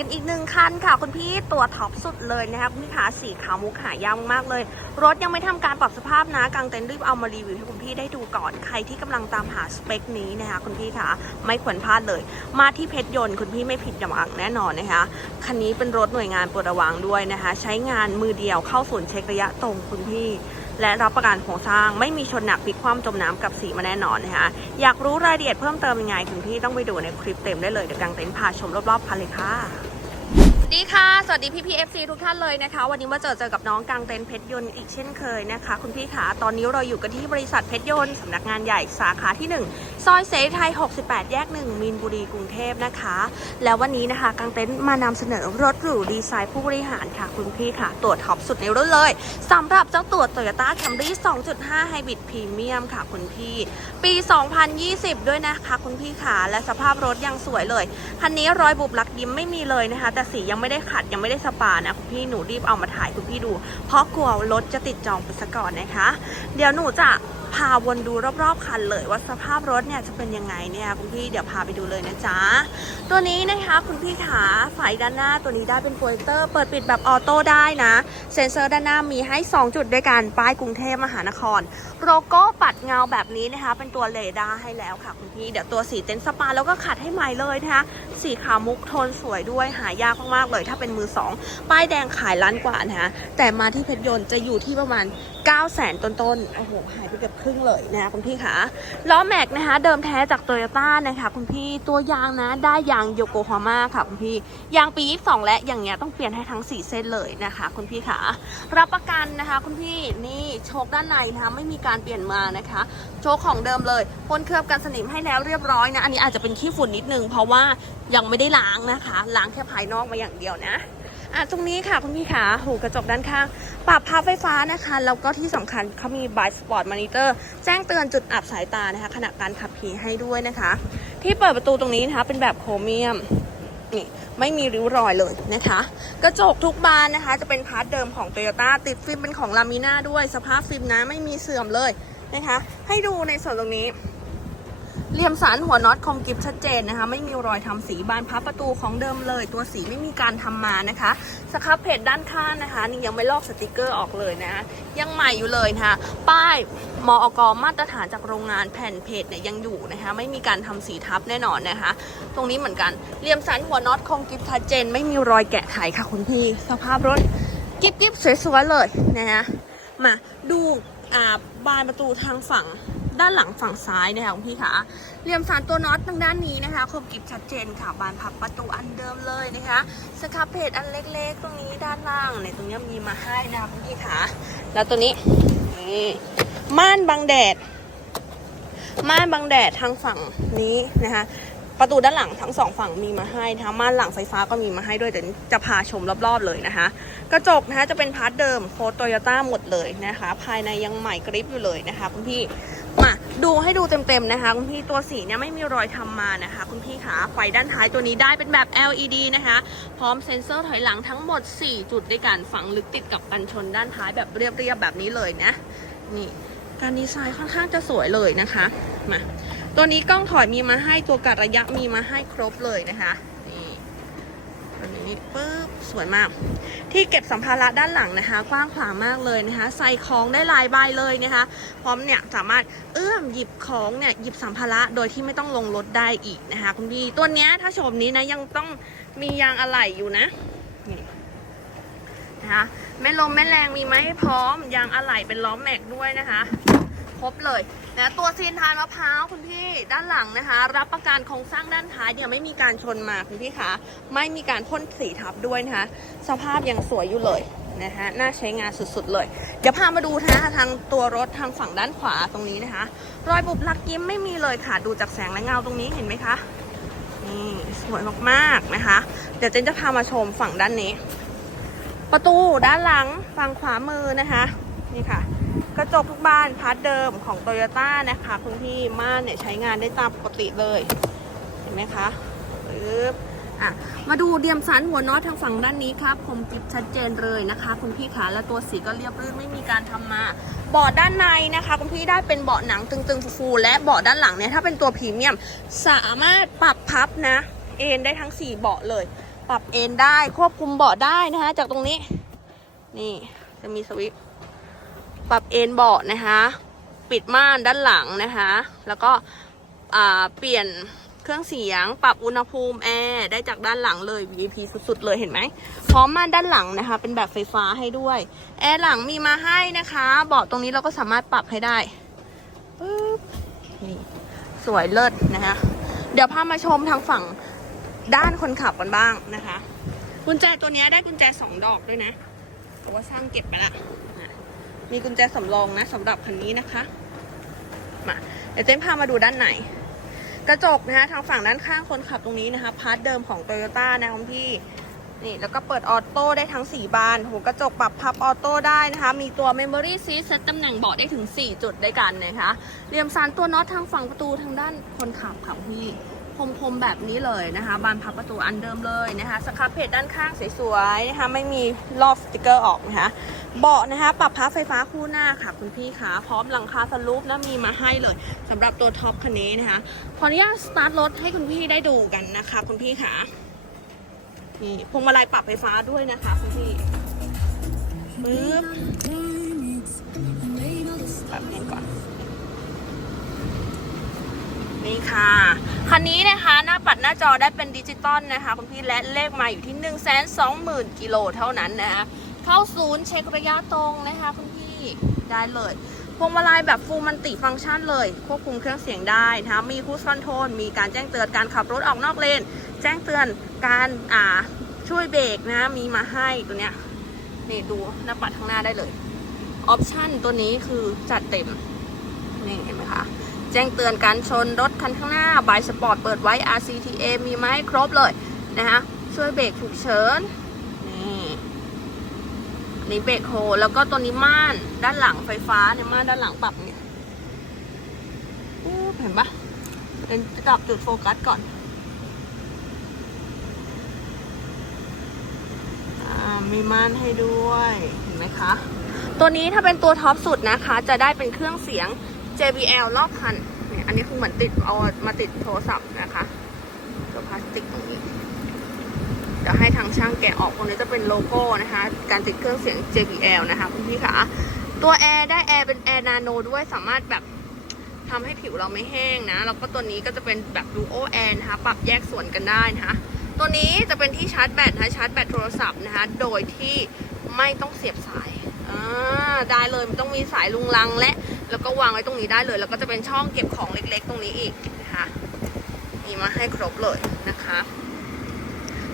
กันอีกหนึ่งคันค่ะ คุณพี่ตัวท็อปสุดเลยนะคะคุณพี่ขาสีขาวมุกหายากมากเลย รถยังไม่ทำการปรับสภาพนะกางเต็นท์รีบเอามารีวิวให้คุณพี่ได้ดูก่อนใครที่กำลังตามหาสเปคนี้นะคะคุณพี่ขาไม่ควรพลาดเลย มาที่เพชรยนต์คุณพี่ไม่ผิดหวังแน่นอนนะคะคันนี้เป็นรถหน่วยงานปรดระวังด้วยนะคะ ใช้งานมือเดียวเข้าศูนย์เช็คระยะตรงคุณพี่ และรับประกันโครงสร้างไม่มีชนหนักพลิกคว่ำจมน้ำกับสีมาแน่นอนนะคะ อยากรู้รายละเอียดเพิ่มเติมยังไงคุณพี่ต้องไปดูในคลิปเต็มได้เลยเดี๋ยวกางเต็นท์พาชมรอบๆพันเลยค่ะ สวัสดีค่ะ สวัสดีพี่พีเอฟซีทุกท่านเลยนะคะ วันนี้มาเจอเจอกับน้องกางเต็นท์เพชรยนต์อีกเช่นเคยนะคะ คุณพี่ขาตอนนี้เราอยู่กันที่บริษัทเพชรยนต์สำนักงานใหญ่สาขาที่ 1 ซอยเสรีไทย 68 แยก 1 มีนบุรีกรุงเทพนะคะ แล้ววันนี้นะคะกางเต็นท์มานำเสนอรถหรูดีไซน์ผู้บริหารค่ะ คุณพี่ค่ะ ตัวท็อปสุดในรุ่นเลยสำหรับเจ้าตัว Toyota Camry 2.5 Hybrid Premium ค่ะคุณพี่ ปี 2020 ด้วยนะคะ คุณพี่ขาและสภาพรถยังสวยเลยคันนี้รอยบุบลักยิ้มไม่มีเลยนะคะ แต่สียังไม่ได้ขัดยังไม่ได้สปานะคุณพี่หนูรีบเอามาถ่ายคุณพี่ดู เพราะกลัวรถจะติดจองไปซะก่อนนะคะ เดี๋ยวหนูจะพาวนดูรอบๆคันเลยว่าสภาพรถเนี่ยจะเป็นยังไงเนี่ยคุณพี่เดี๋ยวพาไปดูเลยนะจ๊ะ ตัวนี้นะคะคุณพี่ขาไฟด้านหน้าตัวนี้ได้เป็นโปรเตอร์เปิดปิดแบบออโต้ได้นะ เซ็นเซอร์ด้านหน้ามีให้ 2 จุดด้วยกันป้ายกรุงเทพมหานคร โลโก้ปัดเงาแบบนี้นะคะ เป็นตัวเรดาร์ให้แล้วค่ะคุณพี่เดี๋ยวตัวสีเต็นสปาแล้วก็ขัดให้ใหม่เลยนะคะสีขาวมุกโทนสวยด้วยหายากมากๆเลย ถ้าเป็นมือสองป้ายแดงขายล้านกว่านะคะแต่มาที่เพชรยนต์จะอยู่ที่ประมาณ 9 0 0 0 0 0ต้นๆโอ้โหหายไปเกือบครึ่งเลยนะคะคุณพี่คะล้อแม็กนะคะ เดิมแท้จากโตโยต้านะคะคุณพี่ตัวยางนะได้ยางโยโกฮาม่าค่ะคุณพี่ยางปี 22 และอย่างเงี้ยต้องเปลี่ยนให้ทั้ง 4 เส้นเลยนะคะคุณพี่คะรับประกันนะคะคุณพี่นี่โชคด้านในนะคะไม่มีการเปลี่ยนมานะคะโชคของเดิมเลยพ่นเคลือบกันสนิมให้แล้วเรียบร้อยนะอันนี้อาจจะเป็นขี้ฝุ่นนิดนึงเพราะว่ายังไม่ได้ล้างนะคะ ล้างแค่ภายนอกมาอย่างเดียวนะอะตรงนี้ค่ะคุณพี่ขาหูกระจกด้านข้าง ปรับพับไฟฟ้านะคะแล้วก็ที่สำคัญเขามี b ายสปอร์ตมอนิเตอร์แจ้งเตือนจุดอับสายตานะคะ ขณะการขับขี่ให้ด้วยนะคะ ที่เปิดประตูตรงนี้นะคะ เป็นแบบโครเมียมนี่ไม่มีริ้วรอยเลยนะคะ กระจกทุกบานนะคะ จะเป็นพาร์ทเดิมของ t o y ยต้ติดฟิล์มเป็นของลามิน่าด้วยสภาพฟิล์มนะไม่มีเสื่อมเลยนะคะ ให้ดูในส่วนตรงนี้ เหลี่ยมสันหัวน็อตคมกริบชัดเจนนะคะ ไม่มีรอยทำสีบานพับประตูของเดิมเลย ตัวสีไม่มีการทำมานะคะสครับเพจด้านข้างนะคะ นี่ยังไม่ลอกสติกเกอร์ออกเลยนะคะยังใหม่อยู่เลยนะคะป้ายมอกมาตรฐานจากโรงงานแผ่นเพจเนี่ยยังอยู่นะคะ ไม่มีการทำสีทับแน่นอนนะคะ ตรงนี้เหมือนกันเหลี่ยมสันหัวน็อตคมกริบชัดเจน ไม่มีรอยแกะไขค่ะคุณพี่ สภาพรถกิบกิบสวยๆเลยนะคะมาดูบานประตูทางฝั่ง ด้านหลังฝั่งซ้ายนะคะคุณพี่คะเหลี่ยมสันตัวน็อตทางด้านนี้นะคะคมกริบชัดเจนค่ะบานพับประตูอันเดิมเลยนะคะสครับเพจอันเล็กๆ ตรงนี้ด้านล่างเนี่ยตรงนี้มีมาให้นะคะคุณพี่คะแล้วตัวนี้นี่ม่านบังแดด ม่านบังแดดทางฝั่งนี้นะคะประตูด้านหลังทั้งสองฝั่งมีมาให้นะคะม่านหลังไฟฟ้าก็มีมาให้ด้วยเดี๋ยวจะพาชมรอบๆเลยนะคะ กระจกนะคะจะเป็นพาร์ทเดิมโคโตโยต้าหมดเลยนะคะ ภายในยังใหม่กริบอยู่เลยนะคะคุณพี่ มาดูให้ดูเต็มๆนะคะ คุณพี่ตัวสีเนี่ยไม่มีรอยทำมานะคะ คุณพี่ขาไฟด้านท้ายตัวนี้ได้เป็นแบบ LED นะคะ พร้อมเซ็นเซอร์ถอยหลังทั้งหมด 4 จุดด้วยกันฝังลึกติดกับกันชนด้านท้ายแบบเรียบๆแบบนี้เลยนะ นี่ การดีไซน์ค่อนข้างจะสวยเลยนะคะมาตัวนี้กล้องถอยมีมาให้ตัวกัดระยะมีมาให้ครบเลยนะคะ นี่ตัวนี้ปึ๊บ สวยมาก ที่เก็บสัมภาระด้านหลังนะคะ กว้างขวางมากเลยนะคะ ใส่ของได้หลายใบเลยนะคะ พร้อมเนี่ยสามารถเอื้อมหยิบของเนี่ยหยิบสัมภาระโดยที่ไม่ต้องลงรถได้อีกนะคะ คุณพี่ตัวเนี้ยถ้าชมนี้นะยังต้องมียางอะไหล่อยู่นะนี่นะคะแม่ลมแม่แรงมีไหมพร้อมยางอะไหล่เป็นล้อแม็กด้วยนะคะ รบเลยนะตัวซีนทานมะพร้าวคุณพี่ด้านหลังนะคะ รับประกันโครงสร้างด้านท้ายเนี่ยไม่มีการชนมาคุณพี่คะไม่มีการพ่นสีทับด้วยนะคะ สภาพยังสวยอยู่เลยนะคะน่าใช้งานสุดๆเลย เดี๋ยวพามาดูนะคะทางตัวรถทางฝั่งด้านขวาตรงนี้นะคะ รอยบุบลักยิ้มไม่มีเลยค่ะดูจากแสงและเงาตรงนี้เห็นไหมคะนี่สวยมากๆนะคะ เดี๋ยวเจนจะพามาชมฝั่งด้านนี้ ประตูด้านหลังฝั่งขวามือนะคะ นี่ค่ะ กระจกทุกบานพาร์ทเดิมของโตโยต้านะคะคุณพี่ม่านเนี่ยใช้งานได้ตามปกติเลย เห็นไหมคะปึ๊บอะมาดูเดียมสันหัวน็อตทางฝั่งด้านนี้ครับคมกริบชัดเจนเลยนะคะ คุณพี่ขาและตัวสีก็เรียบรื่นไม่มีการทำมาเบาะด้านในนะคะ คุณพี่ได้เป็นเบาะหนังตึงๆฟูๆและเบาะด้านหลังเนี่ยถ้าเป็นตัวพรีเมียม สามารถปรับพับนะเอนได้ทั้ง 4 เบาะเลย ปรับเอนได้ควบคุมเบาะได้นะคะ จากตรงนี้ นี่จะมีสวิตช์ ปรับเอนเบาะนะคะ ปิดม่านด้านหลังนะคะ แล้วก็เปลี่ยนเครื่องเสียง ปรับอุณหภูมิแอร์ได้จากด้านหลังเลย VIP สุดๆเลยเห็นไหม พร้อมม่านด้านหลังนะคะ เป็นแบบไฟฟ้าให้ด้วย แอร์หลังมีมาให้นะคะ เบาะตรงนี้เราก็สามารถปรับให้ได้ปึ๊บนี่สวยเลิศนะคะ เดี๋ยวพามาชมทางฝั่งด้านคนขับกันบ้างนะคะ กุญแจตัวนี้ได้กุญแจสองดอกด้วยนะเพราะว่าช่างเก็บไปละ มีกุญแจสำรองนะสำหรับคันนี้นะคะ มาเดี๋ยวเจ๊พามาดูด้านในกระจกนะคะทางฝั่งด้านข้างคนขับตรงนี้นะคะพาร์ทเดิมของ t o y ยต้านะคุณพี่นี่แล้วก็เปิดออโต้ได้ทั้ง 4 บานหัวกระจกปรับพับออโต้ได้นะคะ มีตัว Memory Seat เซตตำแหน่งเบาะได้ถึง 4 จุดด้วยกันนะคะเหลี่ยมซานตัวน็อตทางฝั่งประตูทางด้านคนขับค่ะคุณพี่ คมๆแบบนี้เลยนะคะบานพับประตูอันเดิมเลยนะคะสครับเพจด้านข้างสวยๆนะคะไม่มีลอกสติกเกอร์ออกนะคะเบาะนะคะปรับพับไฟฟ้าคู่หน้าค่ะคุณพี่คะพร้อมหลังคาสลูปนะมีมาให้เลยสำหรับตัวท็อปคันนี้นะคะขออนุญาตสตาร์ทรถให้คุณพี่ได้ดูกันนะคะ คุณพี่คะนี่พวงมาลัยปรับไฟฟ้าด้วยนะคะคุณพี่ปึ๊บปรับเองก่อน นี่ค่ะ คันนี้นะคะหน้าปัดหน้าจอได้เป็นดิจิตอลนะคะคุณพี่และเลขมาอยู่ที่ 1 2 0 0 0 0กิโลเท่านั้นนะคะเข้าศูนย์เช็คระยะตรงนะคะคุณพี่ได้เลยพวงมาลัยแบบฟูมันติฟังก์ชันเลย ควบคุมเครื่องเสียงได้นะคะมีคูสคอนโทรลมีการแจ้งเตือนการขับรถออกนอกเลน แจ้งเตือนการอ่าช่วยเบรกนะ มีมาให้ตัวเนี้ยนี่ดูหน้าปัดข้างหน้าได้เลย ออปชันตัวนี้คือจัดเต็ม นี่เห็นไหมคะ แจ้งเตือนการชนรถคันข้างหน้าบายสปอร์ตเปิดไว้ RCTA มีมาให้ครบเลยนะคะช่วยเบรกฉุกเฉินนี่นนี้เบรกโฮแล้วก็ตัวนี้ม่านด้านหลังไฟฟ้าเนี่ยม่านด้านหลังปรับเนี่ยอู้เห็นปะเป็นจับจุดโฟกัสก่อนอ่ามีม่านให้ด้วย เห็นไหมคะ ตัวนี้ถ้าเป็นตัวท็อปสุดนะคะ จะได้เป็นเครื่องเสียง JBL รอบคันเนี่ยอันนี้คือเหมือนติดเอามาติดโทรศัพท์นะคะตัวพลาสติกตรงนี้เดี๋ยวให้ทางช่างแกะออกตรงนี้จะเป็นโลโก้นะคะ การติดเครื่องเสียง JBL นะคะคุณพี่คะตัวแอร์ได้แอร์เป็นแอร์นาโนด้วยสามารถแบบทำให้ผิวเราไม่แห้งนะ แล้วก็ตัวนี้ก็จะเป็นแบบดูโอแอร์นะคะปรับแยกส่วนกันได้นะคะตัวนี้จะเป็นที่ชาร์จแบตนะะชาร์จแบตโทรศัพท์นะคะ โดยที่ไม่ต้องเสียบสายอ่าได้เลยไมันต้องมีสายลุงลังและ แล้วก็วางไว้ตรงนี้ได้เลย แล้วก็จะเป็นช่องเก็บของเล็กๆ ตรงนี้อีกนะคะมีมาให้ครบเลยนะคะ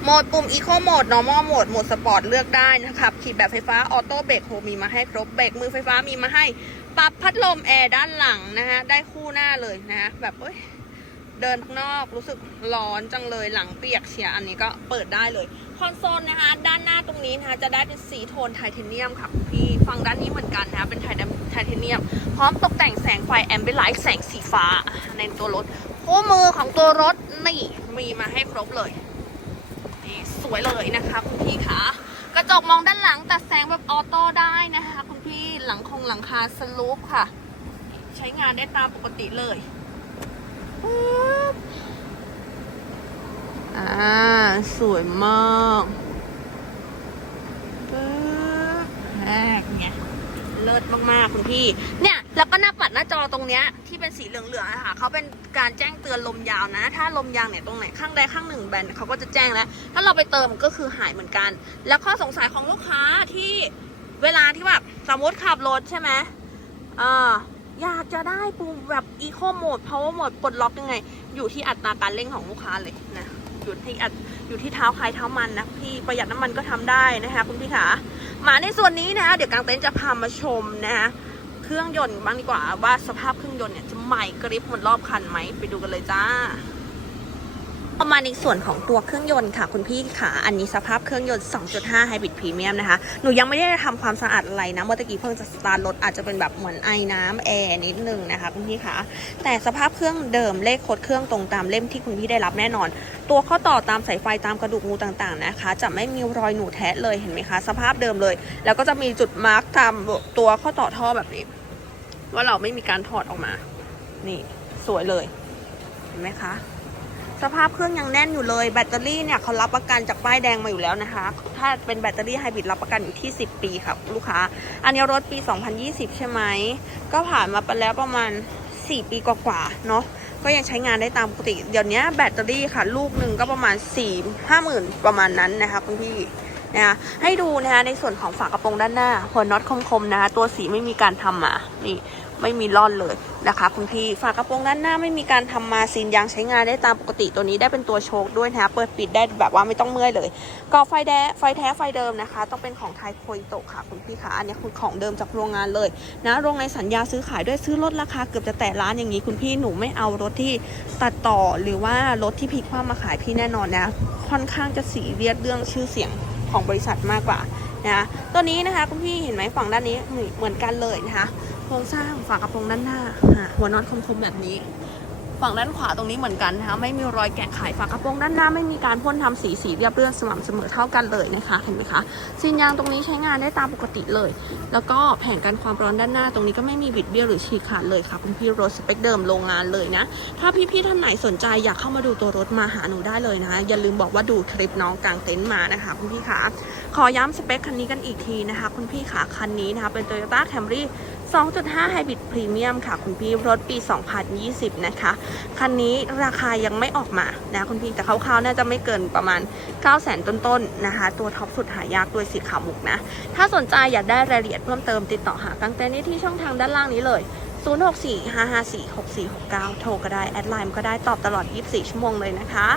โหมดปุ่ม Eco Mode Normal Mode โหมดสปอร์ตเลือกได้นะครับขี่แบบไฟฟ้าออโต้เบรกโฮมีมาให้ครบเบรกมือไฟฟ้ามีมาให้ ปรับพัดลมแอร์ด้านหลังนะฮะได้คู่หน้าเลยนะฮะแบบเอ้ย เดินข้างนอกรู้สึกร้อนจังเลยหลังเปียกเชียอันนี้ก็เปิดได้เลยคอนโซลนะคะ ด้านหน้าตรงนี้นะคะจะได้เป็นสีโทนไทเทเนียมค่ะพี่ฝั่งด้านนี้เหมือนกันนะคะเป็นไทไทเทเนียม พร้อมตกแต่งแสงไฟแอมเบไลท์แสงสีฟ้าในตัวรถคู่มือของตัวรถนี่มีมาให้ครบเลยนี่สวยเลยนะคะคุณพี่คะกระจกมองด้านหลังตัดแสงแบบออโต้ได้นะคะ คุณพี่หลังคงหลังคาสลูปค่ะ ใช้งานได้ตามปกติเลย อ่า สวยมากปึ๊บแรกไงเลิศมากๆคุณพี่ เนี่ย แล้วก็หน้าปัดหน้าจอตรงเนี้ยที่เป็นสีเหลืองๆอะคะเขาเป็นการแจ้งเตือนลมยาวนะ ถ้าลมยางเนี่ยตรงไหนข้างใดข้างหนึ่งแบนเขาก็จะแจ้งแล้ว ถ้าเราไปเติมก็คือหายเหมือนกัน แล้วข้อสงสัยของลูกค้าที่เวลาที่แบบสมมติขับรถใช่ไหมเออ อยากจะได้ปุ่มแบบอีโคโหมด power mode ปลดล็อกยังไง อยู่ที่อัตราการเร่งของลูกค้าเลยนะอยู่ที่อัดอยู่ที่เท้าใครเท้ามันนะพี่ประหยัดน้ำมันก็ทำได้นะคะคุณพี่ขามาในส่วนนี้นะคะเดี๋ยวกางเต็นท์จะพามาชมนะคะเครื่องยนต์บ้างดีกว่าว่าสภาพเครื่องยนต์เนี่ยจะใหม่กริบหมดรอบคันไหมไปดูกันเลยจ้า ประมาณในส่วนของตัวเครื่องยนต์ค่ะ คุณพี่ค่ะอันนี้สภาพเครื่องยนต์ 2.5 Hybrid Premium นะคะ หนูยังไม่ได้ทำความสะอาดอะไรนะเมื่อตะกี้เพิ่งจะสตาร์ทรถอาจจะเป็นแบบเหมือนไอ้น้ำแอร์นิดนึงนะคะคุณพี่ค่ะแต่สภาพเครื่องเดิมเลขโคดเครื่องตรงตามเล่มที่คุณพี่ได้รับแน่นอน ตัวข้อต่อตามสายไฟตามกระดูกงูต่างๆนะคะ จะไม่มีรอยหนูแทะเลยเห็นไหมคะ สภาพเดิมเลย แล้วก็จะมีจุดมาร์กตามตัวข้อต่อท่อแบบนี้ ว่าเราไม่มีการถอดออกมา นี่สวยเลย เห็นไหมคะ สภาพเครื่องยังแน่นอยู่เลย แบตเตอรี่เนี่ยเขารับประกันจากป้ายแดงมาอยู่แล้วนะคะ ถ้าเป็นแบตเตอรี่ไฮบริดรับประกันอยู่ที่ 10 ปีครับลูกค้า อันนี้รถปี 2020 ใช่ไหม ก็ผ่านมาไปแล้วประมาณ 4 ปีกว่าๆเนาะ ก็ยังใช้งานได้ตามปกติ เดี๋ยวนี้แบตเตอรี่ค่ะ ลูกหนึ่งก็ประมาณ 4 5หมื่นประมาณนั้นนะคะคุณพี่ นะคะให้ดูนะคะในส่วนของฝากระโปรงด้านหน้าหัวน็อตคมๆนะคะตัวสีไม่มีการทำมานี่ไม่มีร่อนเลยนะคะคุณพี่ฝากระโปรงด้านหน้าไม่มีการทำมาซีนยางใช้งานได้ตามปกติตัวนี้ได้เป็นตัวโชคด้วยนะคะเปิดปิดได้แบบว่าไม่ต้องเมื่อยเลยกรอไฟแดไฟแท้ไฟเดิมนะคะ ต้องเป็นของไทยโคยโตค่ะคุณพี่ค่ะอันนี้คือของเดิมจากโรงงานเลยนะโรงในสัญญาซื้อขายด้วยซื้อลดราคาเกือบจะแตะล้านอย่างนี้คุณพี่หนูไม่เอารถที่ตัดต่อหรือว่ารถที่พลิกคว่ำมาขายพี่แน่นอนนะค่อนข้างจะสีเรียดเรื่องชื่อเสียง ของบริษัทมากกว่านะตัวนี้นะคะคุณพี่เห็นไหมฝั่งด้านนี้เหมือนกันเลยนะคะโครงสร้างฝากระโปรงด้านหน้าหัวน็อตคมๆแบบนี้ ฝั่งด้านขวาตรงนี้เหมือนกันนะคะไม่มีรอยแกะไขฝากระโปรงด้านหน้าไม่มีการพ่นทำสีสีเรียบเรียบสม่ำเสมอเท่ากันเลยนะคะเห็นไหมคะซีนยางตรงนี้ใช้งานได้ตามปกติเลย แล้วก็แผงกันความร้อนด้านหน้าตรงนี้ก็ไม่มีบิดเบี้ยวหรือฉีกขาดเลยค่ะคุณพี่รถสเปคเดิมโรงงานเลยนะ ถ้าพี่ๆท่านไหนสนใจอยากเข้ามาดูตัวรถมาหาหนูได้เลยนะคะอย่าลืมบอกว่าดูคลิปน้องกลางเต็นท์มานะคะคุณพี่ขาขอย้ำสเปคคันนี้กันอีกทีนะคะ คุณพี่ขาคันนี้นะคะเป็น Toyota Camry 2.5 Hybrid Premium ค่ะ คุณพี่รถปี 2020 นะคะ คันนี้ราคายังไม่ออกมานะคุณพี่แต่คร่าวๆน่าจะไม่เกินประมาณ 9 0 0 0 0 0ต้นๆนะคะ ตัวท็อปสุดหายากด้วยสีขาวมุกนะ ถ้าสนใจอยากได้รายละเอียดเพิ่มเติมติดต่อหากางเต็นท์ได้ที่ช่องทางด้านล่างนี้เลย0645546469 โทรก็ได้ แอดไลน์ก็ได้ตอบตลอด 24 ชั่วโมงเลยนะคะ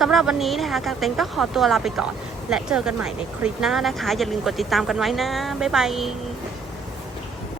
สำหรับวันนี้นะคะกางเต็นท์ก็ขอตัวลาไปก่อน และเจอกันใหม่ในคลิปหน้านะคะ อย่าลืมกดติดตามกันไว้นะ บ๊ายบาย